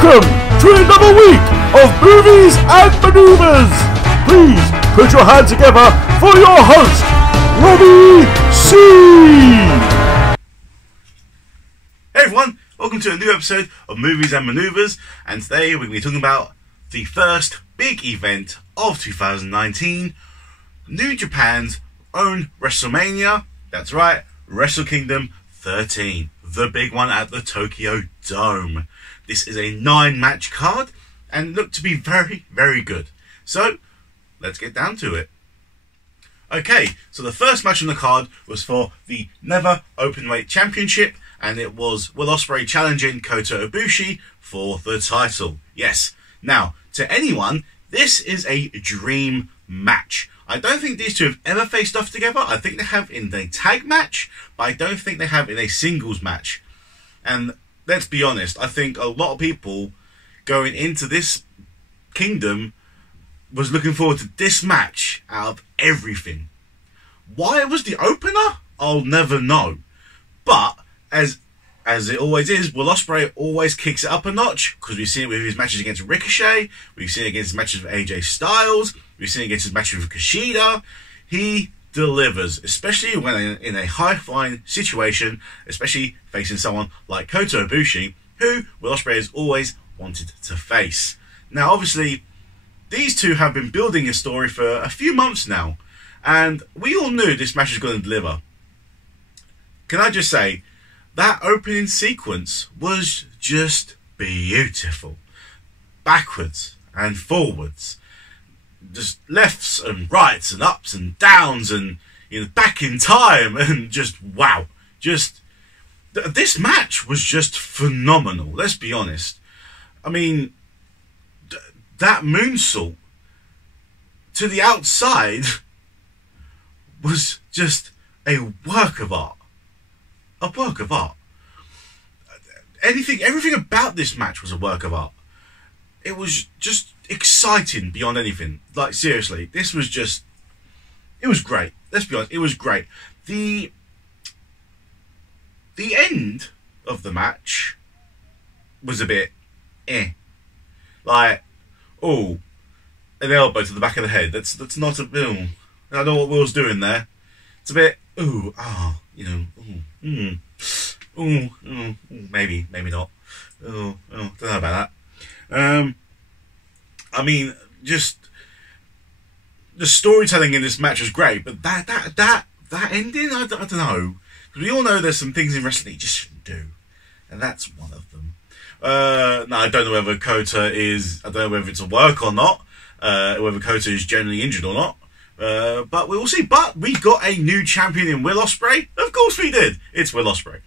Welcome to another week of movies and maneuvers. Please put your hands together for your host, Robbie C. Hey everyone, welcome to a new episode of Movies and Maneuvers, and today we're going to be talking about the first big event of 2019, New Japan's own WrestleMania. That's right, Wrestle Kingdom 13, the big one at the Tokyo Dome. This is a 9-match card and looked to be very, very good. So, let's get down to it. Okay, so the first match on the card was for the Never Openweight Championship, and it was Will Ospreay challenging Kota Ibushi for the title. Yes, now, to anyone, this is a dream match. I don't think these two have ever faced off together. I think they have in a tag match, but I don't think they have in a singles match. And let's be honest, I think a lot of people going into this Kingdom was looking forward to this match out of everything. Why it was the opener, I'll never know. But as it always is, Will Ospreay always kicks it up a notch, because we've seen it with his matches against Ricochet, we've seen it against his matches with AJ Styles, we've seen it against his matches with Kushida. He delivers, especially when in a high-flying situation, especially facing someone like Kota Ibushi, who Will Ospreay has always wanted to face. Now, obviously, these two have been building a story for a few months now, and we all knew this match was going to deliver. Can I just say, that opening sequence was just beautiful. Backwards and forwards. Just lefts and rights and ups and downs and back in time, and just wow. Just this match was just phenomenal, let's be honest. I mean, that moonsault to the outside was just a work of art. A work of art. Everything about this match was a work of art. It was just exciting beyond anything. Like, seriously, this was just... it was great. Let's be honest, it was great. The end of the match was a bit like, oh, an elbow to the back of the head. That's not a... I don't know what Will's doing there. It's a bit... maybe not. Don't know about that. I mean, just the storytelling in this match was great, but that ending, I don't know. Because we all know there's some things in wrestling you just shouldn't do, and that's one of them. Now, I don't know whether Kota is... I don't know whether it's a work or not, whether Kota is generally injured or not. But we will see. But we got a new champion in Will Ospreay. Of course we did. It's Will Ospreay.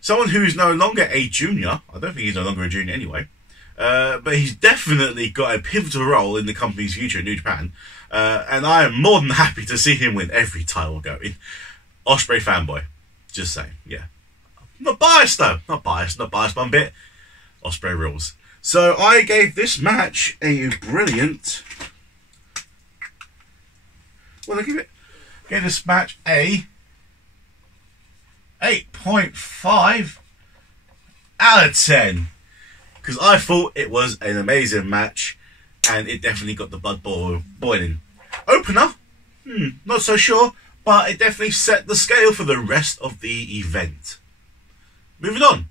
Someone who is no longer a junior. I don't think he's no longer a junior anyway. But he's definitely got a pivotal role in the company's future in New Japan. And I am more than happy to see him win every title going. Ospreay fanboy. Just saying. Yeah. Not biased though. Not biased one bit. Ospreay rules. So I gave this match a brilliant... well, I gave this match a 8.5 out of 10. Because I thought it was an amazing match, and it definitely got the blood boiling. Opener? Not so sure, but it definitely set the scale for the rest of the event. Moving on.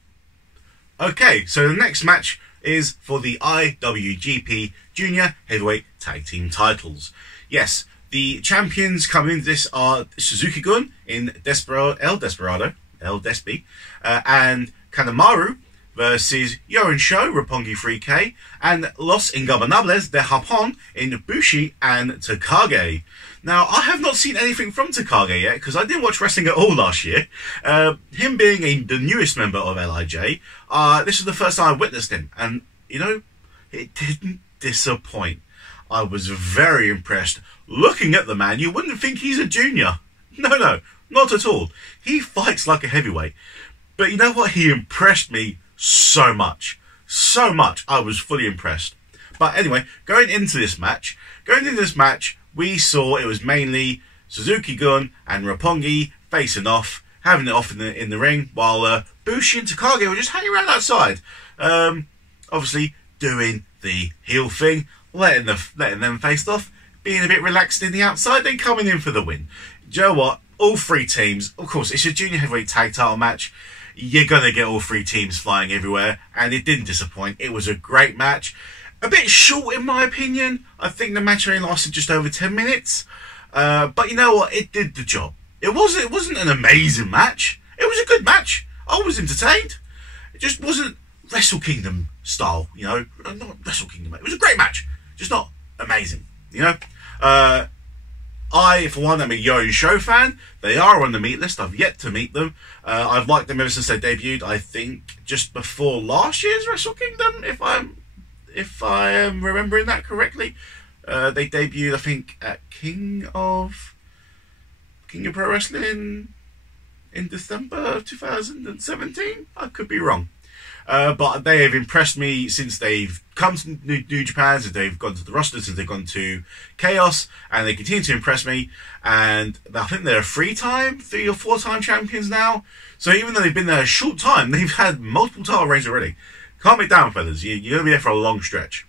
Okay, so the next match is for the IWGP Junior Heavyweight Tag Team titles. Yes, the champions coming into this are Suzuki-gun in El Desperado, and Kanemaru versus Yorin Sho, Roppongi 3K, and Los Ingobernables de Japón in Bushi and Takagi. Now, I have not seen anything from Takagi yet, because I didn't watch wrestling at all last year. Him being the newest member of LIJ, this is the first time I witnessed him, and, it didn't disappoint. I was very impressed. Looking at the man, you wouldn't think he's a junior. No, not at all. He fights like a heavyweight. But you know what? He impressed me so much. So much. I was fully impressed. But anyway, going into this match, we saw it was mainly Suzuki-gun and Roppongi facing off, having it off in the ring, while Bushi and Takagi were just hanging around outside. Obviously doing the heel thing, letting them face off, being a bit relaxed in the outside, then coming in for the win. Do you know what? All three teams, of course, it's a junior heavyweight tag title match. You're going to get all three teams flying everywhere, and it didn't disappoint. It was a great match. A bit short, in my opinion. I think the match only lasted just over 10 minutes. But you know what? It did the job. It wasn't an amazing match. It was a good match. I was entertained. It just wasn't Wrestle Kingdom style, you know. Not Wrestle Kingdom. It was a great match. Just not amazing, you know. I, for one, am a Yo Show fan. They are on the meet list. I've yet to meet them. I've liked them ever since they debuted. I think just before last year's Wrestle Kingdom, if I am remembering that correctly. They debuted, I think, at King of Pro Wrestling in December of 2017. I could be wrong. But they have impressed me since they've come to New Japan, since they've gone to the roster, since they've gone to Chaos, and they continue to impress me. And I think they're 3 or 4 time champions now. So even though they've been there a short time, they've had multiple title reigns already. Calm it down, fellas. You're going to be there for a long stretch.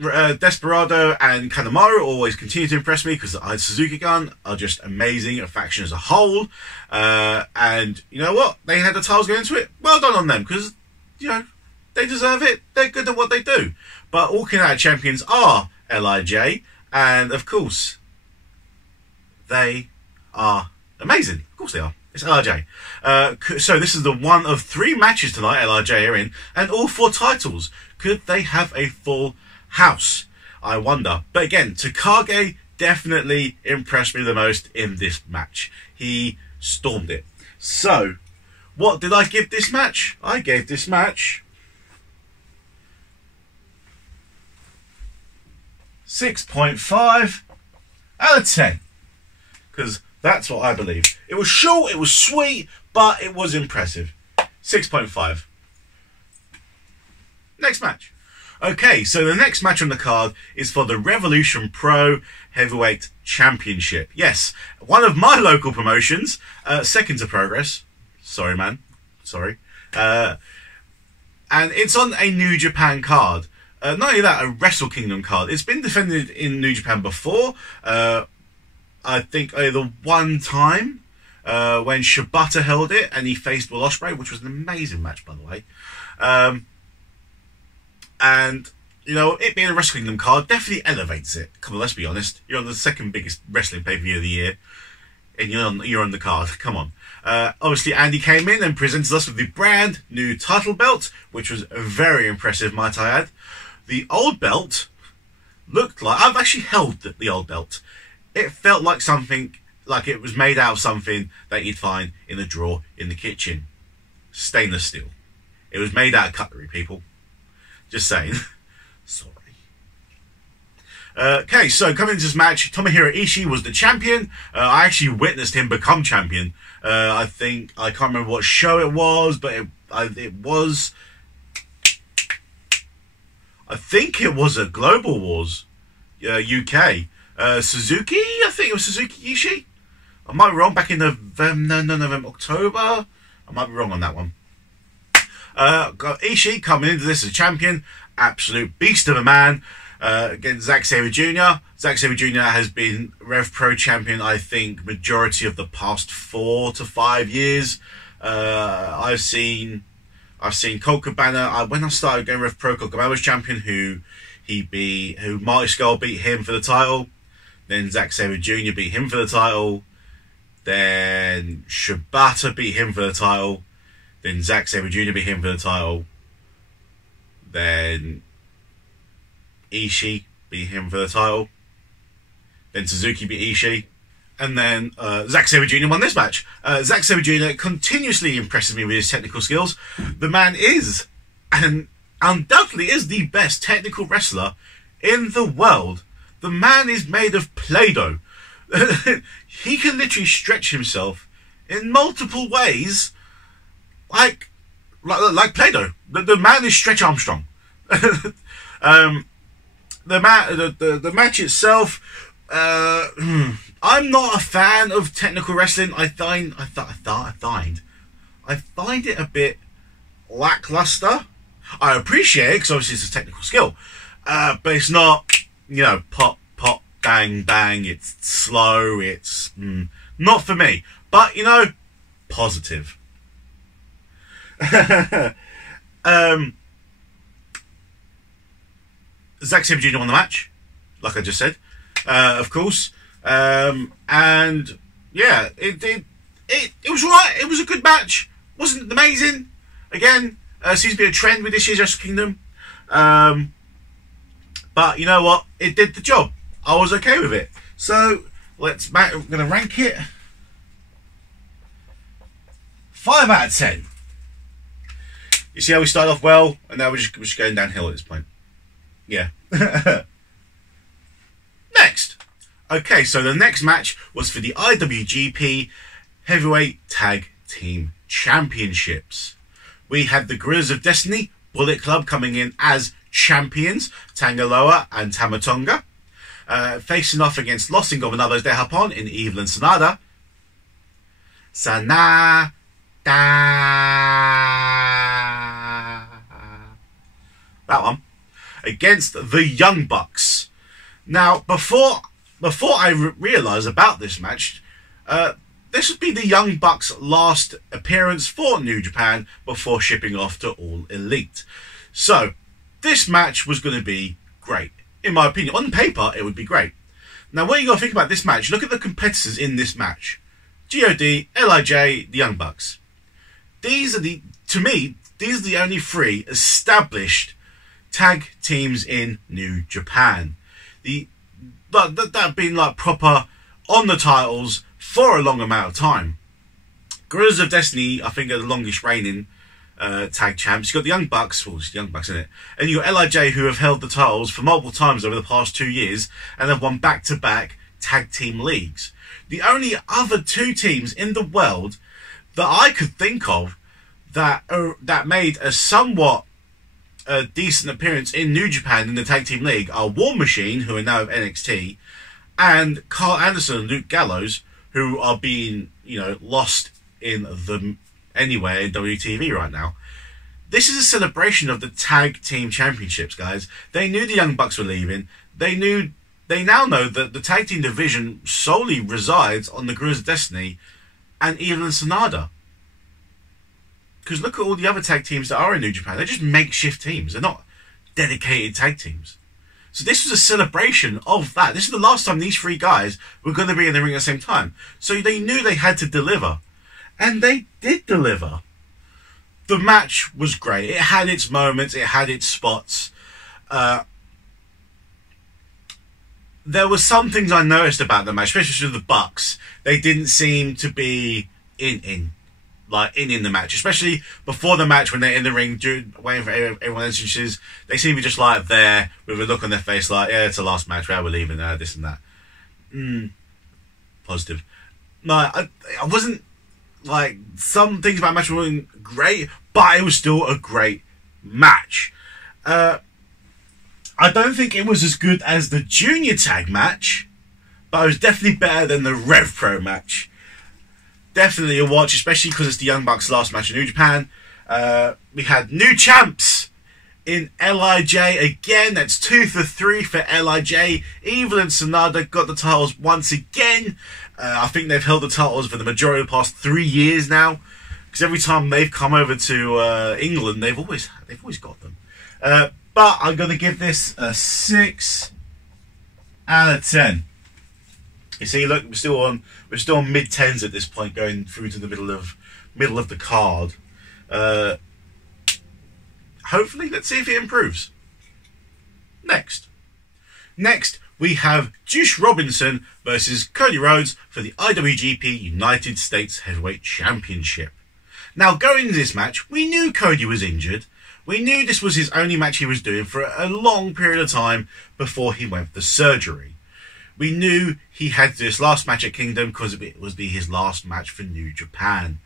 Desperado and Kanemaru always continue to impress me because Suzuki Gun are just amazing, a faction as a whole. And you know what? They had the titles going into it. Well done on them because, you know, they deserve it. They're good at what they do. But walking out champions are LIJ, and of course, they are amazing. Of course they are. It's LIJ. So this is the one of 3 matches tonight LIJ are in, and all 4 titles. Could they have a full house? I wonder. But again, Takagi definitely impressed me the most in this match. He stormed it. So, what did I give this match? I gave this match 6.5 out of 10. Because that's what I believe. It was short, it was sweet, but it was impressive. 6.5. Next match. Okay, so the next match on the card is for the Revolution Pro Heavyweight Championship. Yes, one of my local promotions, second to Progress. Sorry, man. Sorry. And it's on a New Japan card. Not only that, a Wrestle Kingdom card. It's been defended in New Japan before. I think the one time when Shibata held it and he faced Will Ospreay, which was an amazing match, by the way. And, you know, it being a Wrestle Kingdom card definitely elevates it. Come on, let's be honest. You're on the second biggest wrestling pay-per-view of the year. And you're on the card. Come on. Obviously, Andy came in and presented us with the brand new title belt, which was very impressive, might I add. The old belt looked like... I've actually held the old belt. It felt like something... Like it was made out of something that you'd find in a drawer in the kitchen. Stainless steel. It was made out of cutlery, people. Just saying. Sorry. Okay, so coming into this match, Tomohiro Ishii was the champion. I actually witnessed him become champion. I think, I can't remember what show it was, but it was... I think it was a Global Wars UK. Suzuki, I think it was Suzuki Ishii. I might be wrong, back in November, October. I might be wrong on that one. Got Ishii coming into this as a champion. Absolute beast of a man. Against Zack Sabre Jr. Zack Sabre Jr. has been Rev Pro champion, I think, majority of the past 4 to 5 years. I've seen Colt Cabana. When I started going Rev Pro, Colt Cabana was champion, who Marty Scurll beat him for the title. Then Zack Sabre Jr. beat him for the title. Then Shibata beat him for the title. Then Zack Sabre Jr. beat him for the title. Then Ishii beat him for the title. Then Suzuki beat Ishii. And then Zack Sabre Jr. won this match. Zack Sabre Jr. continuously impresses me with his technical skills. The man is, and undoubtedly is, the best technical wrestler in the world. The man is made of Play-Doh. He can literally stretch himself in multiple ways, like Play-Doh. The man is Stretch Armstrong. The match itself, I'm not a fan of technical wrestling. I find it a bit lackluster. I appreciate it because obviously it's a technical skill, but it's not, you know, pop, pop, bang, bang. It's slow. It's not for me. But you know, positive. Zack Sabre Jr. won the match, like I just said, of course, and yeah, it was right. It was a good match. Wasn't amazing. Again, seems to be a trend with this year's Wrestle Kingdom, but you know what? It did the job. I was okay with it. So we're gonna rank it 5 out of 10. You see how we started off well, and now we're just going downhill at this point. Yeah. Next. Okay, so the next match was for the IWGP Heavyweight Tag Team Championships. We had the Guerrillas of Destiny, Bullet Club coming in as champions, Tangaloa and Tamatonga, facing off against Los Ingobernables de Japón in Evil and Sanada. That one. Against the Young Bucks. Now, before I realised about this match, this would be the Young Bucks' last appearance for New Japan before shipping off to All Elite. So, this match was going to be great. In my opinion, on paper, it would be great. Now, what you got to think about this match, look at the competitors in this match. GOD, LIJ, the Young Bucks. To me, these are the only 3 established tag teams in New Japan. That have been like proper on the titles for a long amount of time. Guerrillas of Destiny, I think, are the longest reigning tag champs. You've got the Young Bucks, well, it's the Young Bucks, isn't it? And you've got LIJ, who have held the titles for multiple times over the past 2 years and have won back-to-back tag team leagues. The only other 2 teams in the world that I could think of that made a somewhat decent appearance in New Japan in the tag team league are War Machine, who are now of NXT, and Carl Anderson and Luke Gallows, who are being, you know, lost in the anywhere in WTV right now. This is a celebration of the tag team championships, guys. They knew the Young Bucks were leaving. They now know that the tag team division solely resides on the Guerrillas of Destiny and Evil and Sanada. Because look at all the other tag teams that are in New Japan. They're just makeshift teams. They're not dedicated tag teams. So this was a celebration of that. This is the last time these 3 guys were going to be in the ring at the same time. So they knew they had to deliver. And they did deliver. The match was great. It had its moments. It had its spots. There were some things I noticed about the match, especially the Bucks. They didn't seem to be in the match, especially before the match when they're in the ring waiting for everyone entrances. They seem to be just like there with a look on their face like, yeah, it's the last match, we're leaving, this and that. Positive. No, I wasn't, like, some things about the match weren't great, but it was still a great match. I don't think it was as good as the junior tag match, but it was definitely better than the Rev Pro match. Definitely a watch, especially because it's the Young Bucks' last match in New Japan. We had new champs in LIJ again. That's 2 for 3 for LIJ. Evil and Sanada got the titles once again. I think they've held the titles for the majority of the past 3 years now. Because every time they've come over to England, they've always got them. But I'm going to give this a 6 out of 10. You see, look, we're still on mid-10s at this point, going through to the middle of the card. Hopefully, let's see if it improves. Next, we have Juice Robinson versus Cody Rhodes for the IWGP United States Heavyweight Championship. Now, going into this match, we knew Cody was injured. We knew this was his only match he was doing for a long period of time before he went for surgery. We knew he had to do this last match at Kingdom because it was his last match for New Japan.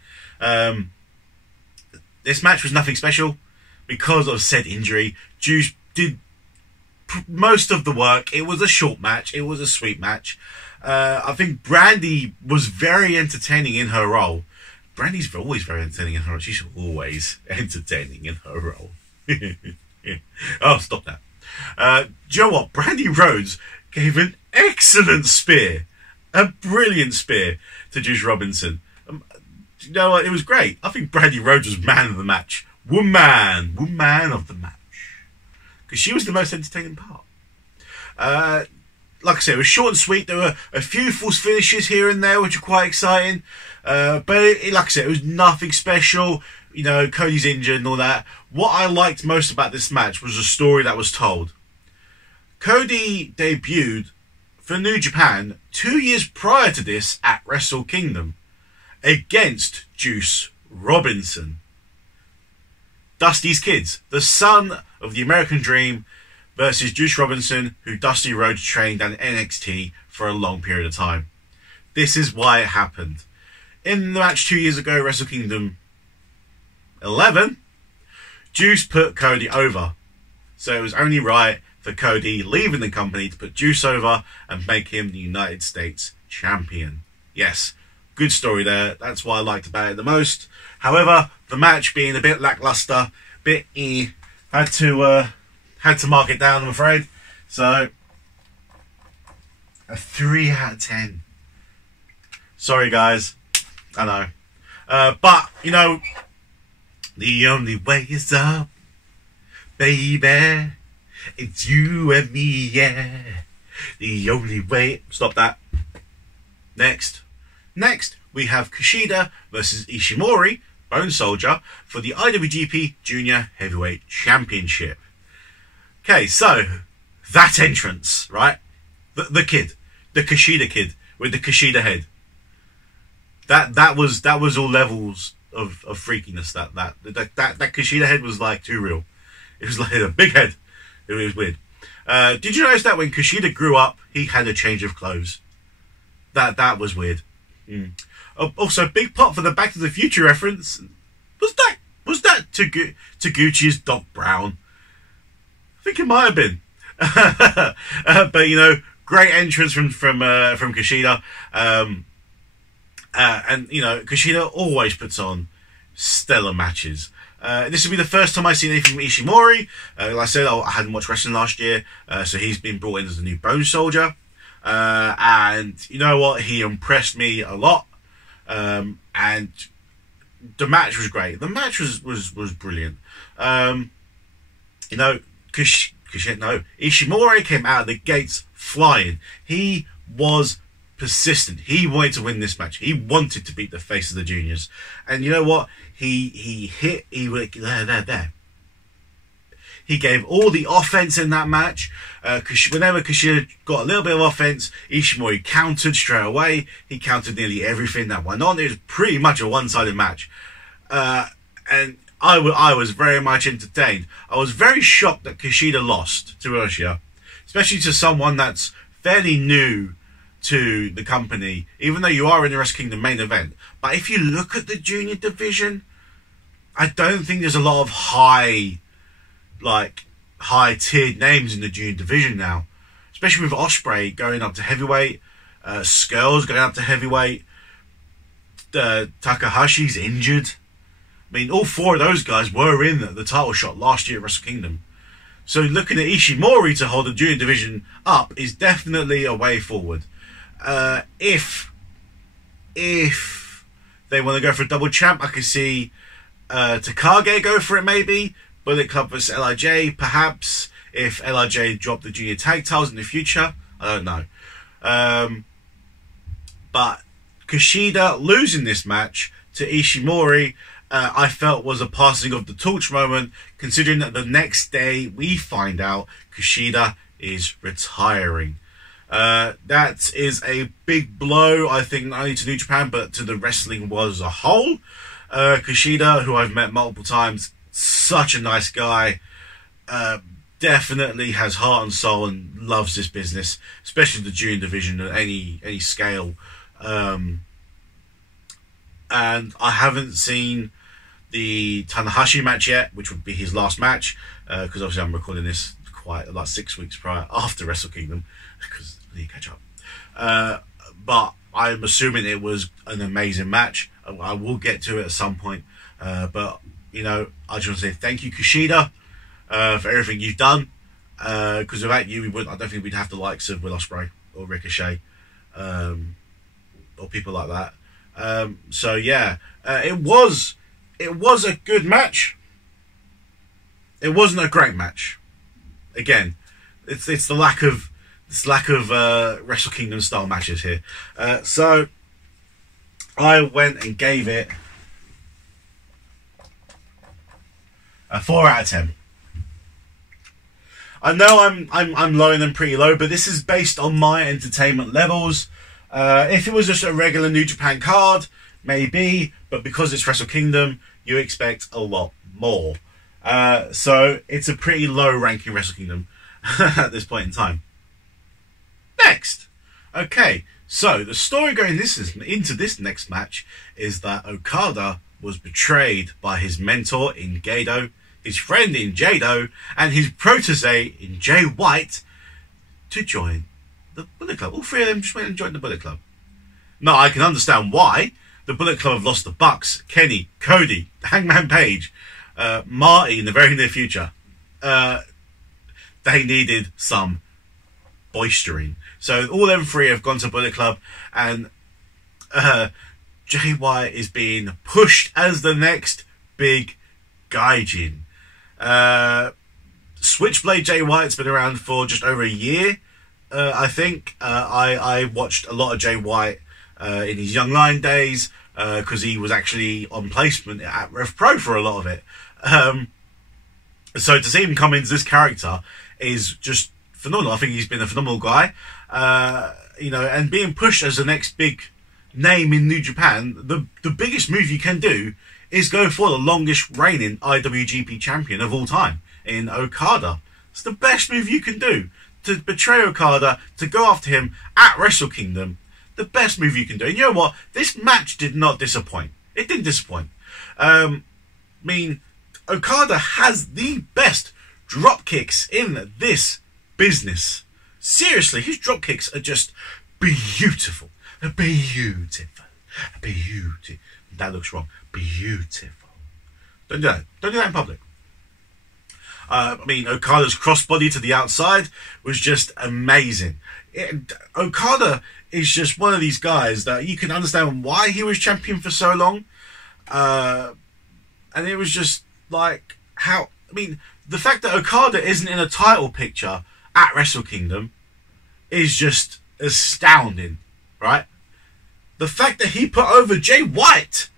This match was nothing special because of said injury. Juice did most of the work. It was a short match. It was a sweet match. I think Brandy was very entertaining in her role. Brandy's always very entertaining in her role. She's always entertaining in her role. Oh, stop that. Do you know what? Brandy Rhodes gave an excellent spear. A brilliant spear to Juice Robinson. You know what? It was great. I think Brandy Rhodes was man of the match. Woman of the match. Because she was the most entertaining part. Like I said, it was short and sweet. There were a few false finishes here and there, which are quite exciting. But like I said, it was nothing special. You know, Cody's injured and all that. What I liked most about this match was the story that was told. Cody debuted for New Japan 2 years prior to this at Wrestle Kingdom against Juice Robinson. Dusty's kids, the son of the American Dream versus Juice Robinson, who Dusty Rhodes trained at NXT for a long period of time. This is why it happened. In the match 2 years ago, Wrestle Kingdom 11, Juice put Cody over. So it was only right for Cody leaving the company to put Juice over and make him the United States champion. Yes, good story there. That's what I liked about it the most. However, the match being a bit lackluster, had to mark it down, I'm afraid. So, a 3 out of 10. Sorry, guys. I know. But, you know, the only way is up, baby. It's you and me, yeah. The only way... Stop that. Next, we have Kushida versus Ishimori, Bone Soldier, for the IWGP Junior Heavyweight Championship. Okay, so, that entrance, right? The kid. The Kushida kid with the Kushida head. That was all levels of freakiness. That Kushida head was like too real. It was like a big head. It was weird. Did you notice that when Kushida grew up, he had a change of clothes? That was weird. Also, big pot for the Back to the Future reference. Was that Taguchi's Doc Brown? I think it might have been. But you know, great entrance from Kushida. And you know, Kushida always puts on stellar matches. This will be the first time I've seen anything from Ishimori. Like I said, I hadn't watched wrestling last year, so he's been brought in as the new Bone Soldier. And you know what? He impressed me a lot. And the match was great. The match was brilliant. You know, Ishimori came out of the gates flying. He was persistent. He wanted to win this match. He wanted to beat the face of the juniors. And you know what? He went there. He gave all the offense in that match. Whenever Kushida got a little bit of offense, Ishimori countered straight away. He countered nearly everything that went on. It was pretty much a one-sided match. And I was very much entertained. I was very shocked that Kushida lost to Russia, especially to someone that's fairly new to the company, even though you are in the Wrestle Kingdom main event. But if you look at the junior division, I don't think there's a lot of high-tiered names in the junior division now, especially with Ospreay going up to heavyweight, Skirls going up to heavyweight, Takahashi's injured. I mean, all four of those guys were in the title shot last year at Wrestle Kingdom. So looking at Ishimori to hold the junior division up is definitely a way forward. If they want to go for a double champ, I could see Takagi go for it maybe. Bullet Club vs LIJ, perhaps, if LIJ drop the junior tag titles in the future. I don't know. But Kushida losing this match to Ishimori, I felt was a passing of the torch moment, considering that the next day we find out Kushida is retiring. That is a big blow, I think, not only to New Japan, but to the wrestling world as a whole. Kushida, who I've met multiple times, such a nice guy, definitely has heart and soul and loves this business, especially the junior division at any scale. And I haven't seen the Tanahashi match yet, which would be his last match, because obviously I'm recording this like 6 weeks prior, after Wrestle Kingdom, because I need to catch up. But I'm assuming it was an amazing match. I will get to it at some point. But, you know, I just want to say thank you, Kushida, for everything you've done. Because without you, I don't think we'd have the likes of Will Ospreay or Ricochet, or people like that. So yeah, it was a good match. It wasn't a great match. Again, it's the lack of Wrestle Kingdom style matches here. So I went and gave it a 4 out of 10. I know I'm lowing them pretty low, but this is based on my entertainment levels. If it was just a regular New Japan card, maybe, but because it's Wrestle Kingdom, you expect a lot more. So it's a pretty low ranking Wrestle Kingdom at this point in time. Next, okay, so the story going into this next match is that Okada was betrayed by his mentor in Gedo, his friend in Jado, and his protege in Jay White to join the Bullet Club. All three of them just went and joined the Bullet Club. Now, I can understand why. The Bullet Club have lost the Bucks, Kenny, Cody, Hangman Page, Marty in the very near future. They needed some boistering. So all them three have gone to Bullet Club, and Jay White is being pushed as the next big gaijin. Switchblade Jay White's been around for just over a year, I think. I watched a lot of Jay White in his Young Lion days, because he was actually on placement at Rev Pro for a lot of it. So to see him come into this character is just phenomenal. I think he's been a phenomenal guy, you know, and being pushed as the next big name in New Japan. The biggest move you can do is go for the longest reigning IWGP champion of all time in Okada. It's the best move you can do. To betray Okada, to go after him at Wrestle Kingdom, the best move you can do. And you know what? This match did not disappoint. It didn't disappoint. I mean, Okada has the best drop kicks in this business. Seriously, his drop kicks are just beautiful. Beautiful. Beautiful. That looks wrong. Beautiful. Don't do that. Don't do that in public. I mean, Okada's crossbody to the outside was just amazing. Okada is just one of these guys that you can understand why he was champion for so long. And it was just like how... I mean, the fact that Okada isn't in a title picture at Wrestle Kingdom is just astounding, right? The fact that he put over Jay White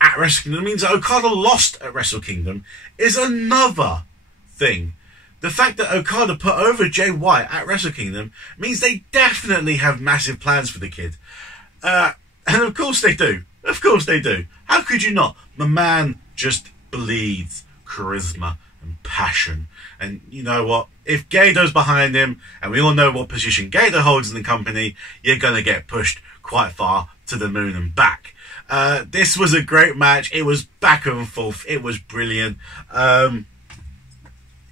at Wrestle Kingdom means that Okada lost at Wrestle Kingdom is another thing. The fact that Okada put over Jay White at Wrestle Kingdom means they definitely have massive plans for the kid. And of course they do. Of course they do. How could you not? The man just bleeds charisma and passion. And you know what? If Gator's behind him, and we all know what position Gator holds in the company, you're going to get pushed quite far to the moon and back. This was a great match. It was back and forth. It was brilliant.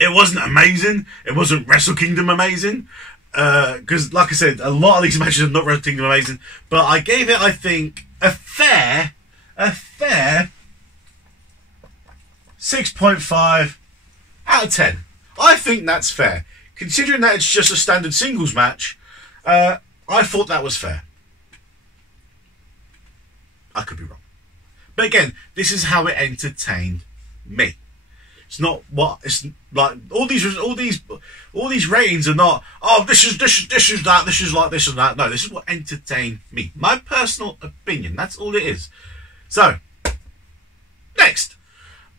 It wasn't amazing. It wasn't Wrestle Kingdom amazing. Because, like I said, a lot of these matches are not Wrestle Kingdom amazing. But I gave it, I think, a fair 6.5 out of 10. I think that's fair. Considering that it's just a standard singles match, I thought that was fair. I could be wrong. But again, this is how it entertained me. It's not what it's like. All these ratings are not. Oh, this is that. This is like this and that. No, this is what entertained me. My personal opinion. That's all it is. So, next.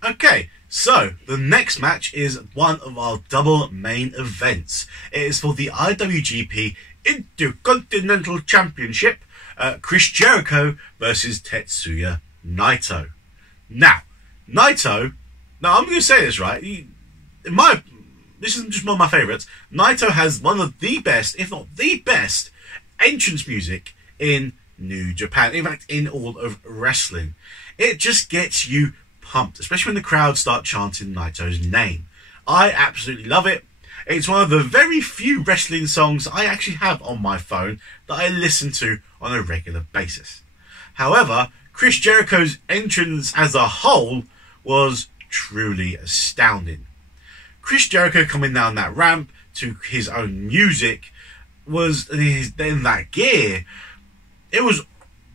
Okay, so the next match is one of our double main events. It is for the IWGP Intercontinental Championship. Chris Jericho versus Tetsuya Naito. Now, Naito. Now, I'm going to say this, right? This is just one of my favourites. Naito has one of the best, if not the best, entrance music in New Japan. In fact, in all of wrestling. It just gets you pumped, especially when the crowd start chanting Naito's name. I absolutely love it. It's one of the very few wrestling songs I actually have on my phone that I listen to on a regular basis. However, Chris Jericho's entrance as a whole was truly astounding. Chris Jericho coming down that ramp to his own music was in that gear. It was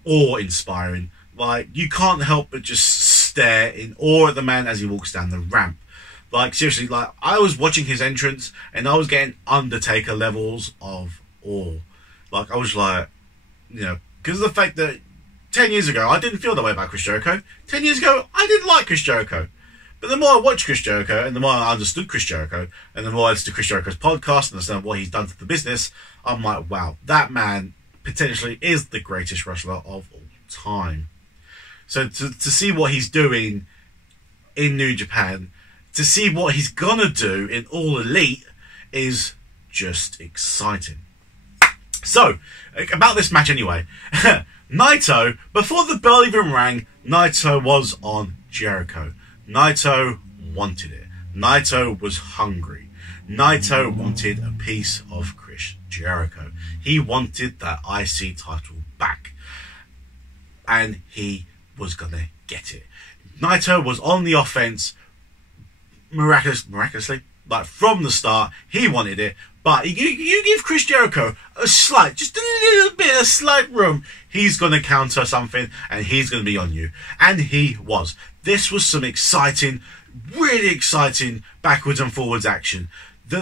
awe-inspiring. Like, you can't help but just stare in awe at the man as he walks down the ramp. Like, seriously, like, I was watching his entrance and I was getting Undertaker levels of awe. Like, I was like, you know, because of the fact that 10 years ago, I didn't feel that way about Chris Jericho. 10 years ago, I didn't like Chris Jericho. But the more I watched Chris Jericho, and the more I understood Chris Jericho, and the more I listened to Chris Jericho's podcast and understand what he's done to the business, I'm like, wow, that man potentially is the greatest wrestler of all time. So to see what he's doing in New Japan, to see what he's gonna do in All Elite is just exciting. So, about this match anyway. Naito, before the bell even rang, Naito was on Jericho. Naito wanted it. Naito was hungry. Naito wanted a piece of Chris Jericho. He wanted that IC title back. And he was gonna get it. Naito was on the offense miraculously, like from the start. He wanted it, but you give Chris Jericho a slight, just a little bit of slight room, he's gonna counter something and he's gonna be on you. And he was. This was some exciting, really exciting backwards and forwards action.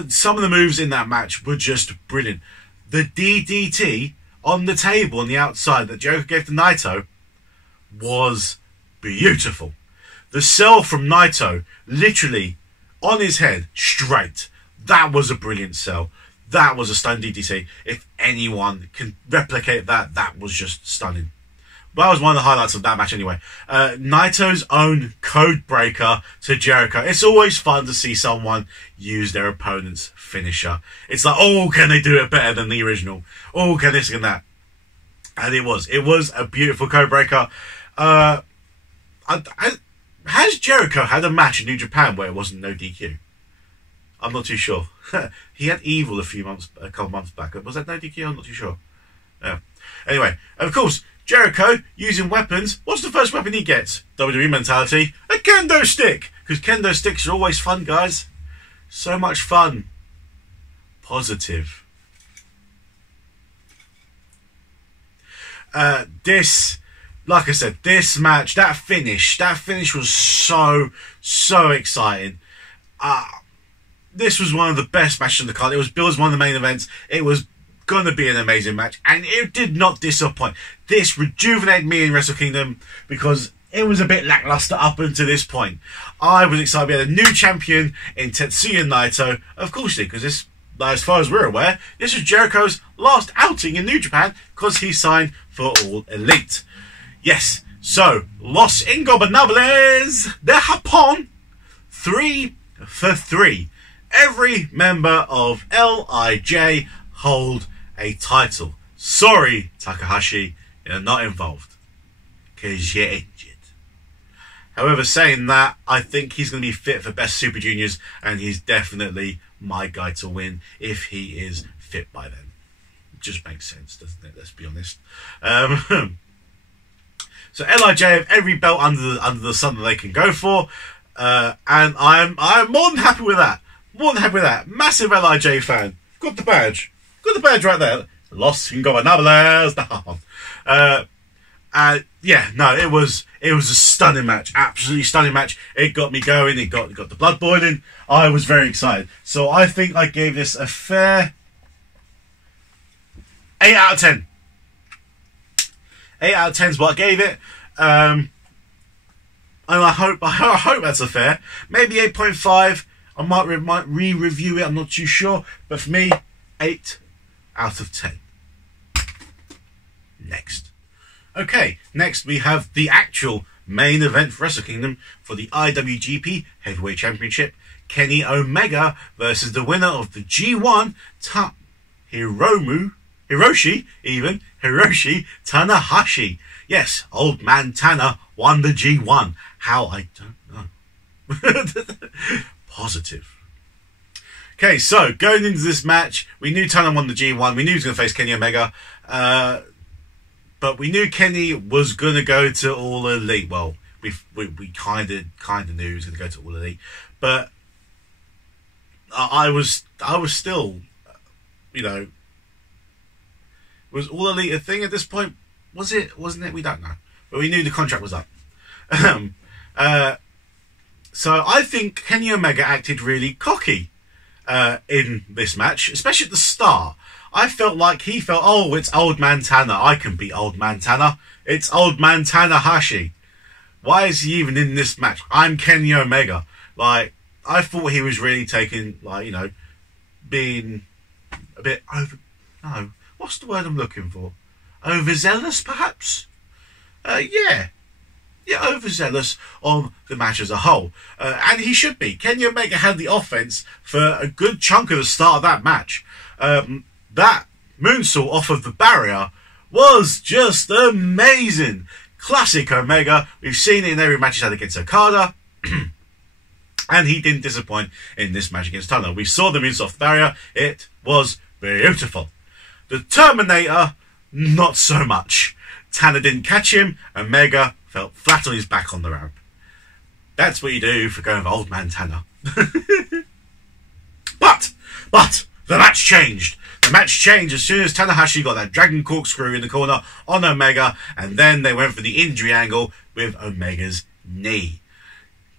Some of the moves in that match were just brilliant. The DDT on the table on the outside that Jericho gave to Naito was beautiful. The sell from Naito, literally on his head, straight. That was a brilliant sell. That was a stunning DDT. If anyone can replicate that, that was just stunning. But that was one of the highlights of that match anyway. Naito's own code breaker to Jericho. It's always fun to see someone use their opponent's finisher. It's like, oh, can they do it better than the original? Oh, can this and that? And it was. It was a beautiful code breaker. Has Jericho had a match in New Japan where it wasn't no DQ? I'm not too sure. He had Evil a couple months back. Was that no DQ? I'm not too sure. Yeah. Anyway, of course, Jericho using weapons. What's the first weapon he gets? WWE mentality. A kendo stick. Because kendo sticks are always fun, guys. So much fun. Positive. Like I said, this match, that finish was so exciting. This was one of the best matches on the card. It was billed as one of the main events. It was going to be an amazing match, and it did not disappoint. This rejuvenated me in Wrestle Kingdom because it was a bit lackluster up until this point. I was excited. We had a new champion in Tetsuya Naito. Of course, because this, as far as we're aware, this was Jericho's last outing in New Japan because he signed for All Elite. Yes, so Los Ingobernables de Japón, 3 for 3. Every member of LIJ hold a title. Sorry, Takahashi, you're not involved because you're injured. However, saying that, I think he's going to be fit for Best Super Juniors, and he's definitely my guy to win if he is fit by then. It just makes sense, doesn't it? Let's be honest. So LIJ have every belt under the sun that they can go for, and I'm more than happy with that. More than happy with that. Massive LIJ fan. Got the badge. Got the badge right there. Los Ingobernables de Japón. Yeah, no, it was a stunning match. Absolutely stunning match. It got me going. It got the blood boiling. I was very excited. So I think I gave this a fair 8 out of 10. 8 out of 10 is what I gave it. And I hope that's a fair. Maybe 8.5. I might re-review it. I'm not too sure. But for me, 8 out of 10. Next. Okay, next we have the actual main event for Wrestle Kingdom for the IWGP Heavyweight Championship. Kenny Omega versus the winner of the G1, Hiroshi Tanahashi. Yes, Old Man Tana won the G1. How? I don't know. Positive. Okay, so going into this match, we knew Tanner won the G1. We knew he was going to face Kenny Omega. But we knew Kenny was going to go to All Elite. Well, we kind of knew he was going to go to All Elite. But I was still, you know, was All Elite a thing at this point? Was it? Wasn't it? We don't know. But we knew the contract was up. So I think Kenny Omega acted really cocky in this match, especially at the start. I felt like he felt, oh, it's Old Man Tanner. I can beat Old Man Tanner. It's Old Man Tanahashi. Why is he even in this match? I'm Kenny Omega. Like, I thought he was really taking, like, you know, being a bit over... No, what's the word I'm looking for? Overzealous, perhaps? Yeah. Yeah, overzealous on the match as a whole. And he should be. Kenny Omega had the offense for a good chunk of the start of that match. That moonsault off of the barrier was just amazing. Classic Omega. We've seen it in every match he's had against Okada. And he didn't disappoint in this match against Tanner. We saw the moonsault off the barrier. It was beautiful. The Terminator, not so much. Tanner didn't catch him. Omega felt flat on his back on the ramp. That's what you do for going with Old Man Tanner. But the match changed. The match changed as soon as Tanahashi got that dragon corkscrew in the corner on Omega, and then they went for the injury angle with Omega's knee.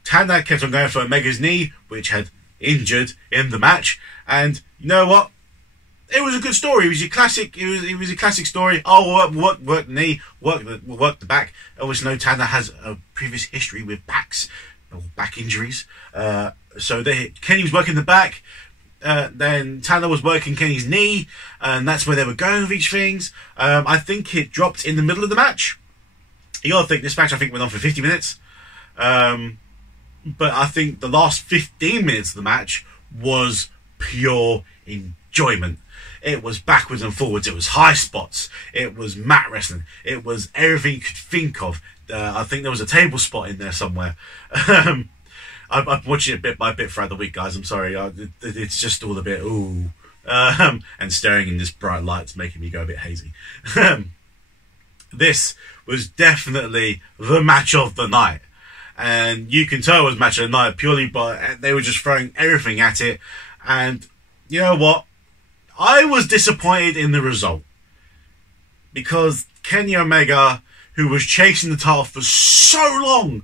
Tanner kept on going for Omega's knee, which had injured in the match, and you know what? It was a good story. It was your classic. It was a classic story. Oh, work the knee, work the back. Obviously, no, Tanner has a previous history with backs or back injuries. So Kenny was working the back. Then Tanner was working Kenny's knee, and that's where they were going with each things. I think it dropped in the middle of the match. You gotta think this match, I think, went on for 50 minutes. But I think the last 15 minutes of the match was pure enjoyment. It was backwards and forwards. It was high spots. It was mat wrestling. It was everything you could think of. I think there was a table spot in there somewhere. I'm watching it bit by bit throughout the week, guys. I'm sorry. It's just all a bit, ooh. And staring in this bright light's making me go a bit hazy. This was definitely the match of the night. And you can tell it was match of the night purely by they were just throwing everything at it. And you know what? I was disappointed in the result. Because Kenny Omega, who was chasing the title for so long,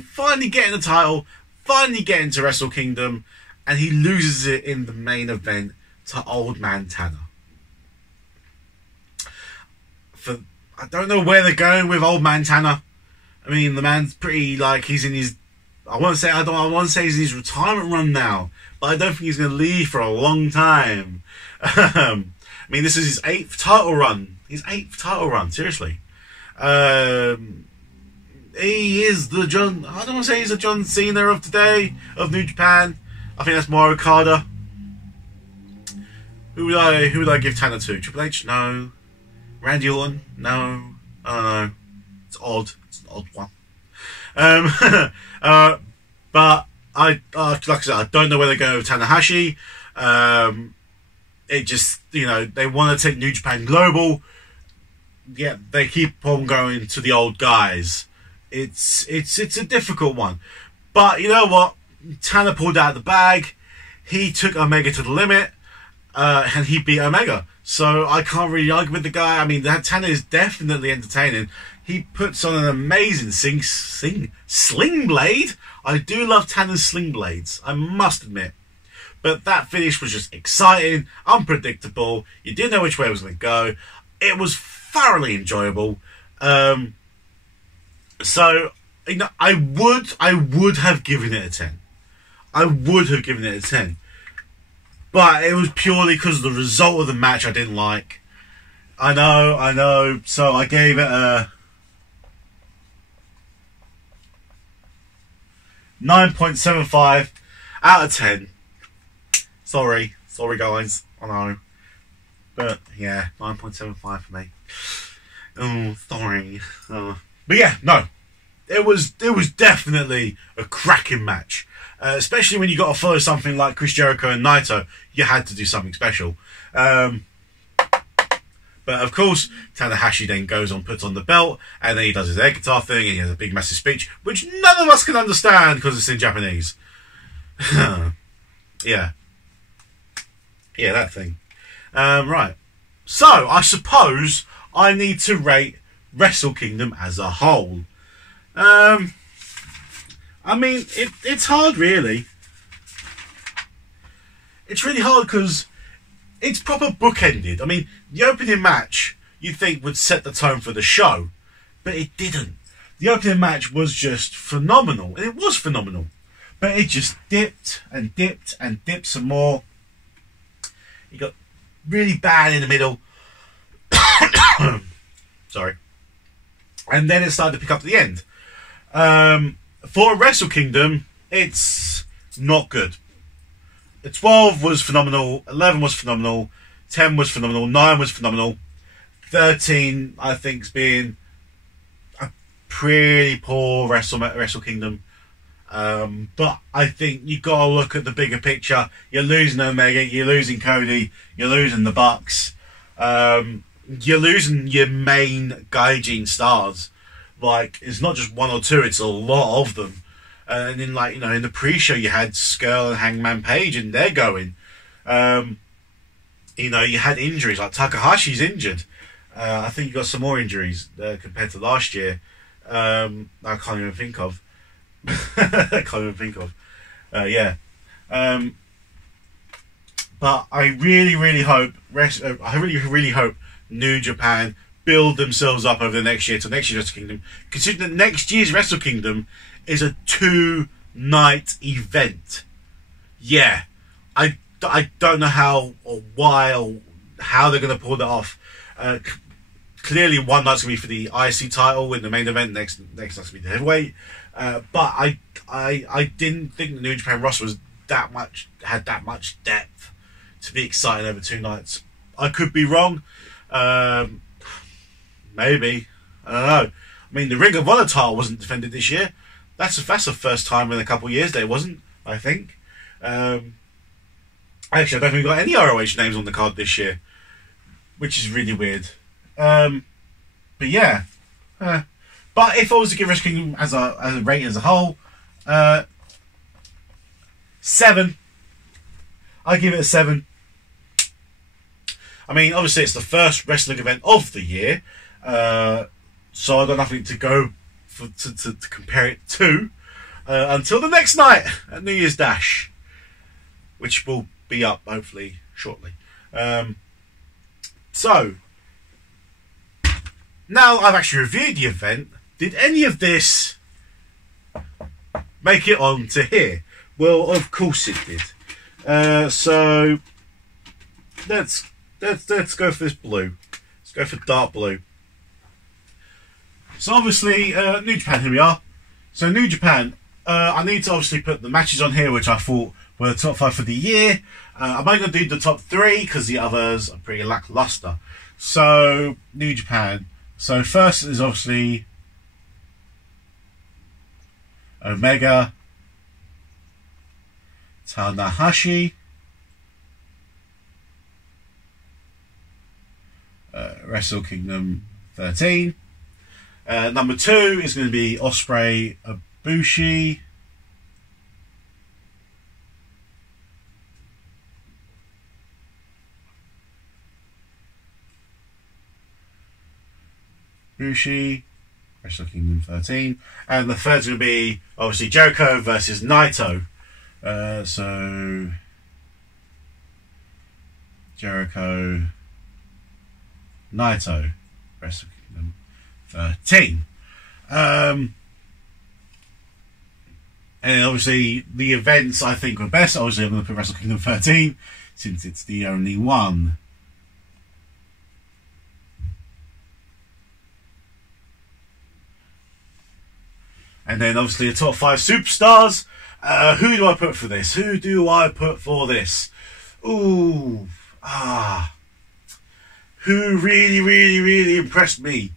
finally getting the title, finally getting to Wrestle Kingdom, and he loses it in the main event to Old Man Tanner. I don't know where they're going with Old Man Tanner. I mean, the man's pretty, like, he's in his, I want to say he's in his retirement run now, but I don't think he's going to leave for a long time. I mean, this is his 8th title run. Seriously. He is the John, I don't want to say he's the John Cena of today, of New Japan. I think that's more Okada. Who would I give Tanner to? Triple H? No. Randy Orton? No. I don't know. It's odd. It's an odd one. But like I said, I don't know where they're going with Tanahashi. It just, you know, they want to take New Japan global. Yeah, they keep on going to the old guys. It's a difficult one. But you know what? Tanner pulled out the bag. He took Omega to the limit. And he beat Omega. So I can't really argue with the guy. I mean, Tanner is definitely entertaining. He puts on an amazing sling blade. I do love Tanner's sling blades, I must admit. But that finish was just exciting, unpredictable. You didn't know which way it was going to go. It was thoroughly enjoyable. So, you know, I would have given it a 10. I would have given it a 10. But it was purely because of the result of the match I didn't like. I know. So I gave it a 9.75 out of 10. Sorry guys. I know. But yeah, 9.75 for me. Oh, sorry. But yeah, no. It was definitely a cracking match. Especially when you got to follow something like Chris Jericho and Naito, you had to do something special. But of course, Tanahashi then goes on, puts on the belt, and then he does his air guitar thing, and he has a big massive speech, which none of us can understand because it's in Japanese. Yeah. Yeah, that thing. Right. So, I suppose I need to rate Wrestle Kingdom as a whole. I mean, it's hard, really. It's really hard because it's proper bookended. I mean, the opening match, you'd think, would set the tone for the show, but it didn't. The opening match was just phenomenal, and it was phenomenal. But it just dipped and dipped and dipped some more. It got really bad in the middle. Sorry. And then it started to pick up at the end. For Wrestle Kingdom, it's not good. 12 was phenomenal, 11 was phenomenal, 10 was phenomenal, 9 was phenomenal, 13 I think's been a pretty poor Wrestle Kingdom. But I think you gotta look at the bigger picture. You're losing Omega, you're losing Cody, you're losing the Bucks, you're losing your main gaijin stars. Like, it's not just one or two, it's a lot of them. And then, like, you know, in the pre-show you had Skrull and Hangman Page, and they're going. You know, you had injuries, like Takahashi's injured. I think you got some more injuries compared to last year. I can't even think of. Yeah. But I really hope, really hope New Japan build themselves up over the next year till next year's Wrestle Kingdom. Considering that next year's Wrestle Kingdom is a 2-night event. Yeah, I don't know how or why or how they're going to pull that off. Clearly, one night's going to be for the IC title in the main event. Next night's going to be the heavyweight. But I didn't think the New Japan roster was had that much depth to be exciting over 2 nights. I could be wrong. Maybe. I don't know. I mean, the Ring of Honor title wasn't defended this year. That's the first time in a couple of years that it wasn't, I think. Actually, I don't think we got any ROH names on the card this year, which is really weird. But yeah. But if I was to give Wrestle Kingdom as a rating as a whole, 7. I give it a 7. I mean, obviously it's the first wrestling event of the year, so I've got nothing to go to compare it to until the next night at New Year's Dash, which will be up hopefully shortly. So now I've actually reviewed the event. Did any of this make it on to here? Well, of course it did. So let's go for this blue. Let's go for dark blue. So obviously, New Japan, here we are. So New Japan, I need to obviously put the matches on here, which I thought were the top 5 for the year. I'm only going to do the top 3 because the others are pretty lackluster. So, New Japan. So first is obviously Omega, Tanahashi, Wrestle Kingdom 13. Number 2 is going to be Ospreay, Ibushi. Wrestle Kingdom 13. And the third is going to be, obviously, Jericho versus Naito. So, Jericho, Naito, Wrestle Kingdom 13. And obviously, the events I think were best. Obviously, I'm going to put Wrestle Kingdom 13 since it's the only one. And then obviously the top 5 superstars. Who do I put for this? Who do I put for this? Ooh. Who really impressed me?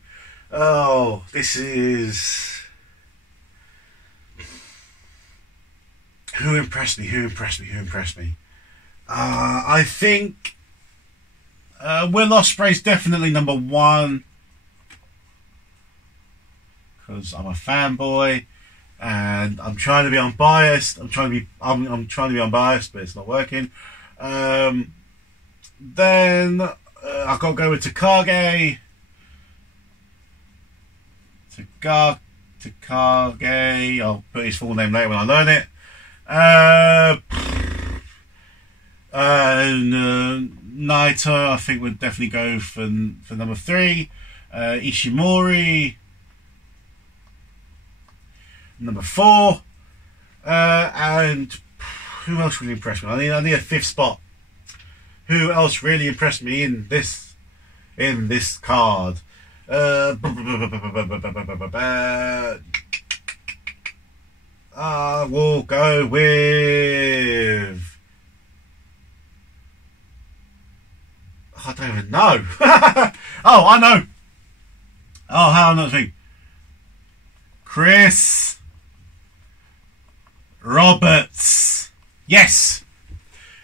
Oh, this is... Who impressed me? Who impressed me? Who impressed me? I think Will Ospreay's definitely number one, because I'm a fanboy and I'm trying to be unbiased. I'm trying to be unbiased, but it's not working. Then I've got to go with Takagi. Takagi. I'll put his full name later when I learn it. Naito, I think would definitely go for number 3. Ishimori, number 4. And who else really impressed me? I need a 5th spot. Who else really impressed me in this card? We'll go with... I don't even know. Oh, I know. Oh, how am I not thinking? Chris Roberts. Yes.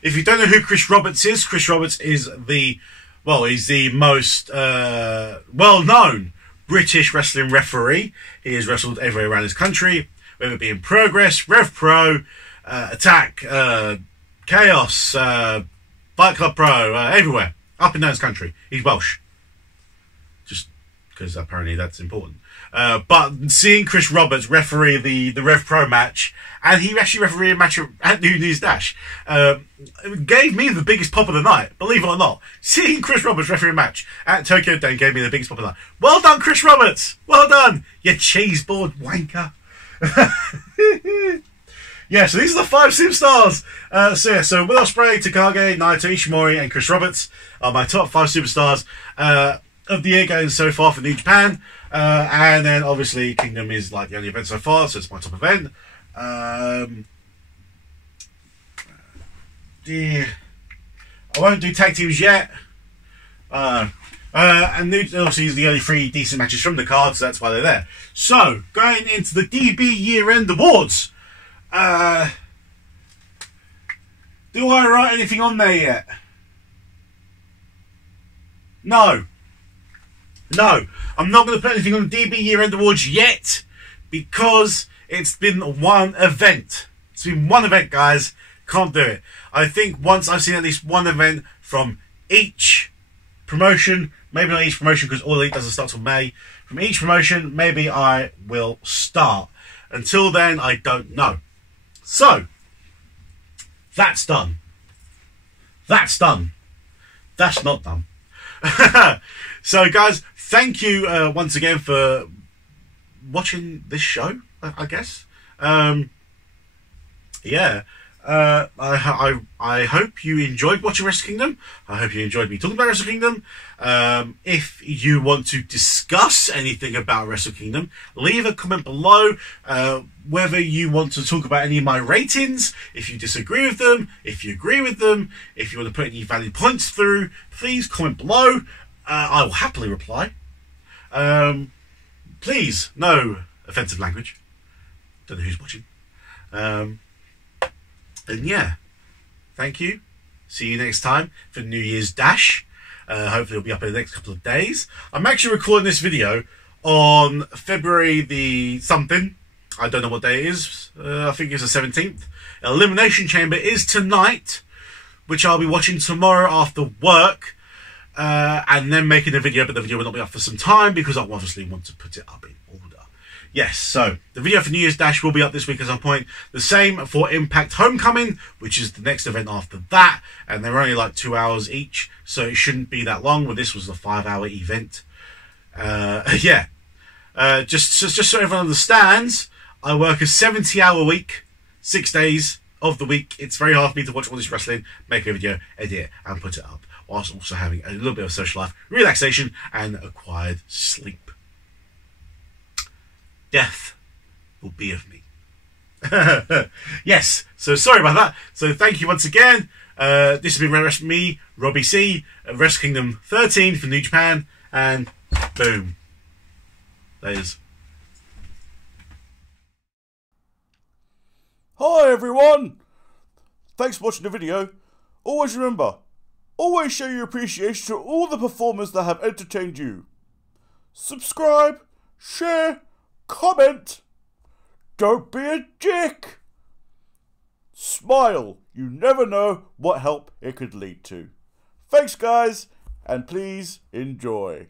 If you don't know who Chris Roberts is the, well, he's the most well-known British wrestling referee. He has wrestled everywhere around his country, whether it be in Progress, Rev Pro, Attack, Chaos, Fight Club Pro, everywhere, up and down his country. He's Welsh. Just because apparently that's important. But seeing Chris Roberts referee the Rev Pro match, and he actually refereed a match at New Year's Dash, it gave me the biggest pop of the night, believe it or not. Seeing Chris Roberts referee a match at Tokyo Dome gave me the biggest pop of the night. Well done, Chris Roberts! Well done, you cheeseboard wanker! Yeah, so these are the 5 superstars. So Will Ospreay, Takagi, Naito, Ishimori, and Chris Roberts are my top 5 superstars of the year going so far for New Japan. And then obviously Kingdom is like the only event so far, so it's my top event. I won't do tag teams yet. And obviously the only 3 decent matches from the card, so that's why they're there. So, going into the DB year-end awards. Do I write anything on there yet? No. No, I'm not going to put anything on the DB year-end awards yet, because it's been one event. It's been one event, guys. Can't do it. I think once I've seen at least one event from each promotion, maybe not each promotion because All Elite doesn't start till May. From each promotion, maybe I will start. Until then, I don't know. So, that's done. That's done. That's not done. So, guys, thank you once again for watching this show, I guess. Yeah. I hope you enjoyed watching Wrestle Kingdom. I hope you enjoyed me talking about Wrestle Kingdom. If you want to discuss anything about Wrestle Kingdom, leave a comment below. Whether you want to talk about any of my ratings, if you disagree with them, if you agree with them, if you want to put any valid points through, please comment below. I will happily reply. Please, no offensive language. Don't know who's watching. And yeah, thank you. See you next time for New Year's Dash. Hopefully it'll be up in the next couple of days. I'm actually recording this video on February the something. I don't know what day it is. I think it's the 17th. Elimination Chamber is tonight, which I'll be watching tomorrow after work. And then making a video, but the video will not be up for some time because I obviously want to put it up in order. Yes, so the video for New Year's Dash will be up this week at some point. The same for Impact Homecoming, which is the next event after that. And they're only like 2 hours each, so it shouldn't be that long. Well, this was a 5-hour event. Yeah. Just so everyone understands, I work a 70-hour week, 6 days of the week. It's very hard for me to watch all this wrestling, make a video, edit it, and put it up, whilst also having a little bit of social life, relaxation, and acquired sleep. Death will be of me. Yes, so sorry about that. So thank you once again. This has been me, Robbie C, at Wrestle Kingdom 13 for New Japan, and boom. There's. Hi everyone. everyone. Thanks for watching the video. Always remember, always show your appreciation to all the performers that have entertained you. Subscribe, share, comment. Don't be a dick. Smile. You never know what help it could lead to. Thanks, guys, and please enjoy.